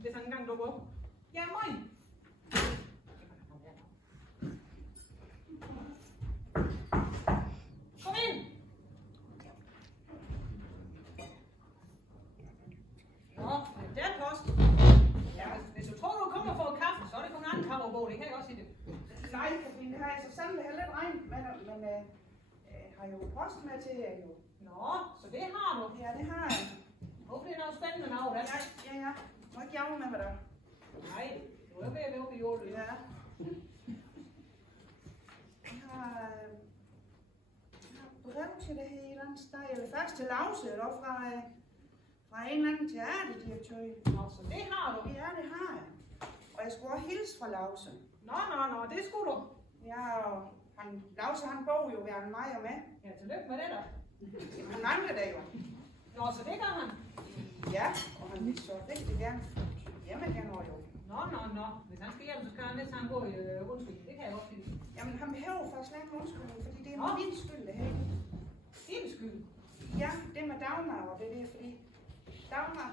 Hvis han engang dukker op. Ja, moin. Kom ind. Nå, det er post. Ja, hvis du tror, du kommer for at kaffe, så er det kun en anden kammerbog. Det kan jeg godt sige det. Nej, fordi det har jeg så sandelig heller ikke regnet med, men har jo post med til jer jo. Nå, så det har du. Ja, det har jeg. Håber det er noget spændende noget, da. Ja. Må ikke jamre med mig der. Nej, du er ved at være oppe i jorden. Ja. Jeg har brev til det her et eller andet sted. Eller faktisk til Lause, eller fra en eller anden teaterdirektør. Nå, så det har du. Ja, det har jeg. Og jeg skulle også hilse fra Lause. Nå, det skulle du. Ja, og Lause han bor jo ved mig og med. Ja, tillykke med det da. Han mangler det jo. Nå, så det gør han. Ja, og han vil så rigtig gerne hjemme igen over jo. Nå. Hvis han skal hjem, så skal han næsten han gå i undskyld. Det kan jeg godt sige. Jamen, han behøver faktisk ikke en undskyldning, fordi det er min skyld, det hele. Din skyld? Ja, det med Dagmar, og det er fordi Dagmar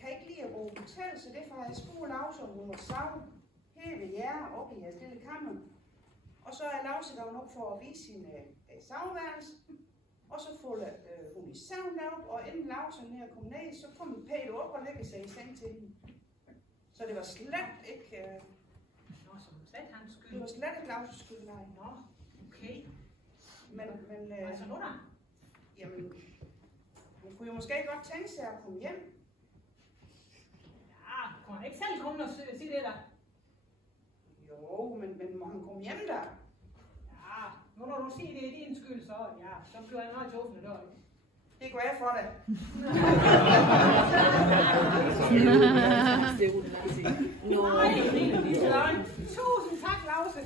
kan ikke lide at bruge hotel, så derfor har jeg spurgt Lause, om hun må sove her ved jer oppe i jeres lille kammer. Og så er Lause der nok for at vise sin soveværelse. Og så får hun i søvn op, og inden Lause kom ned, så kom Peter op og lægger sig i seng til hende. Så det var slet ikke... Nå, så slet hans skyld. Det var slet ikke Lauses skyld, nej. Nå, okay. Men altså nu da? Jamen, hun kunne jo måske godt tænke sig at komme hjem. Ja, kunne han ikke selv komme og sige det der? Jo, men må han komme hjem der? Ja, nu når du siger, det er din skyld, så ja, så bliver jeg nødt til at åbne døren. Det går jeg for det. Nej, tusind tak, Lause.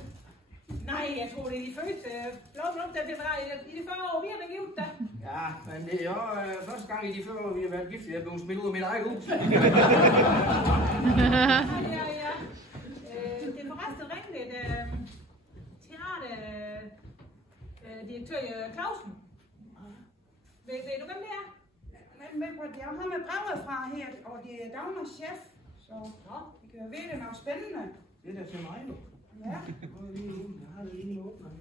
Nej, jeg tror det er de første blom, der det var i de 40 år, vi har været gift da. Ja, men det er jo første gang i de 40 år, vi har været gift, jeg er blevet smidt ud af mit eget hus. Ja. Det er forresten rigtigt, teaterdirektør Clausen. Ved du, hvem det er? Men jeg har med brevet fra her, og det er Dagmars chef, så vi kan jo vide, det er noget spændende. Det er da til mig, nu. Ja. Jeg har det lige åbnet.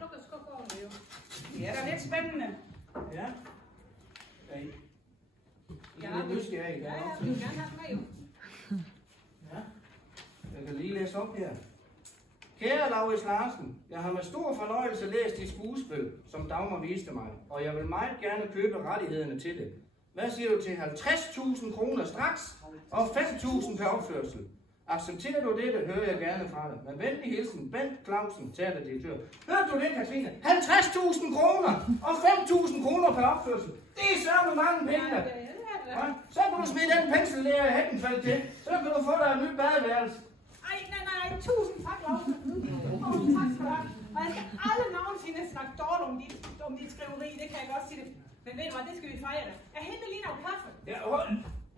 Lukker skubben jo. Det er da lidt spændende. Ja. Hey. Ja, det er nysgerrig. Ja, vi vil gerne have med jo. Ja. Jeg kan lige læse op her. Kære Laurits Larsen, jeg har med stor fornøjelse læst dit skuespil, som Dagmar viste mig, og jeg vil meget gerne købe rettighederne til det. Hvad siger du til 50.000 kroner straks og 5.000 per opførsel? Accepterer du det, hører jeg gerne fra dig. Men venlig hilsen, Bent Clausen, teaterdirektør. Hørte du det, Katrine? 50.000 kroner og 5.000 kroner per opførsel. Det er sørme mange penge. Ja, så kan du smide den pensel der i Hækkenfeldt til. Så kan du få dig et nyt badeværelse. Ej, nej, tusind tak, Lause. Tusind tak skal du have. Og jeg skal aldrig nogensinde snakke dårligt om dit skriveri, det kan jeg godt sige det. Men ved du hvad, det skal vi fejre. Jeg henter lige noget kaffe. Ja,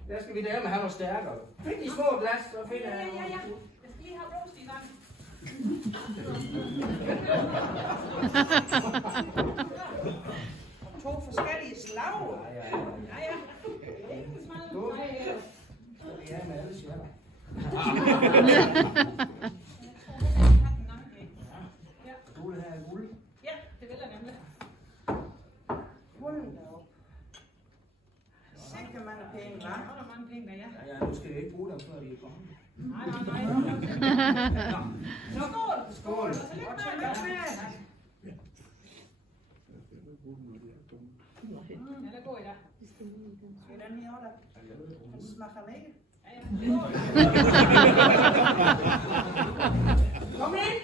der skal vi der med have noget stærkere. Find de små glas, så finder jeg Ja. Jeg skal lige have rost i gang. To forskellige slag. Ja. Ingen smal. Ja, med alle sjatter. Guld her er guld. Ja, det vil jeg nemlig. Hold da op. Sikke mange penge, hva'? Der er mange penge der, ja. Ja, nu skal vi ikke bruge dem, før de er kommet. Nej. Skål! Skål! Og tillykke med. Ja, der går I da. Skal den her også der? Den smager mega. Ja. Kom ind!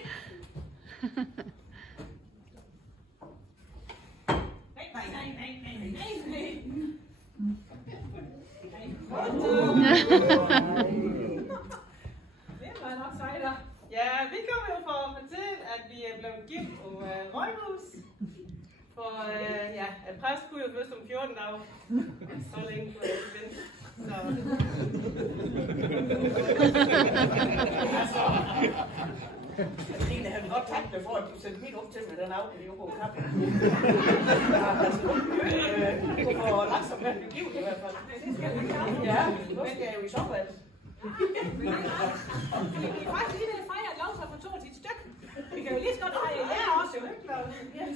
Nej. Og ja, en præst kunne jo først om 14 dage. Så længe kunne jeg ikke vente. Så. Trine, jeg vil godt takke dig for, at du sendte mit op til med den aften, jeg kunne kappe. Du får lagt sig med en begivet i hvert fald. Ja, nu skal jeg jo i sommervand. Vi kan faktisk lige vil fejre et lovtag for 2 til et stykke. Vi kan jo lige så godt fejre jer også.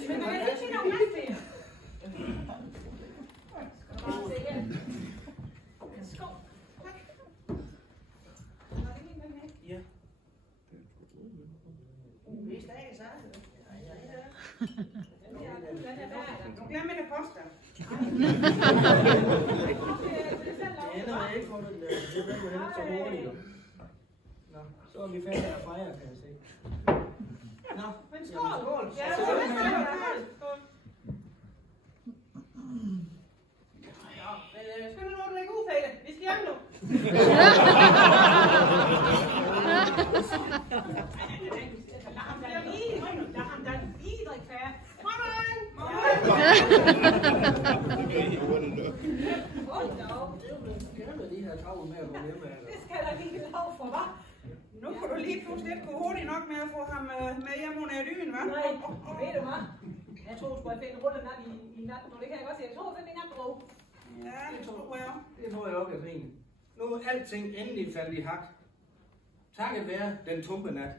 Men man kan ikke sige noget mærke til jer. Skål. Ja. Vi er stadig sammen. Du glemmer det poster. Det ender med ikke for det. Det ved jo ikke så hurtigt. Nå, så er vi færdige at fejre, kan jeg se. Nå, Men skål. Skål. Ja, skål. Skal du nå drikke ud, Pelle? Vi skal hjem nu. Der har han da lige drikke færre. Morgen! Hold da op. de her travlt med at gå hjem af. Det skal der lige lov for, hva'? Nu kan du lige pludselig ikke gå hurtigt nok med at få ham med hjem under dynen, hva'? Nej, ved du hvad? Jeg tror sgu, jeg fik en runde nat i natten, og det kan jeg godt sige. Jeg tror, jeg fik en nat drog. Ja, det tror jeg. Det tror jeg også, Katrine. Nu er alting endelig faldet i hak. Takket være den tumpe nat.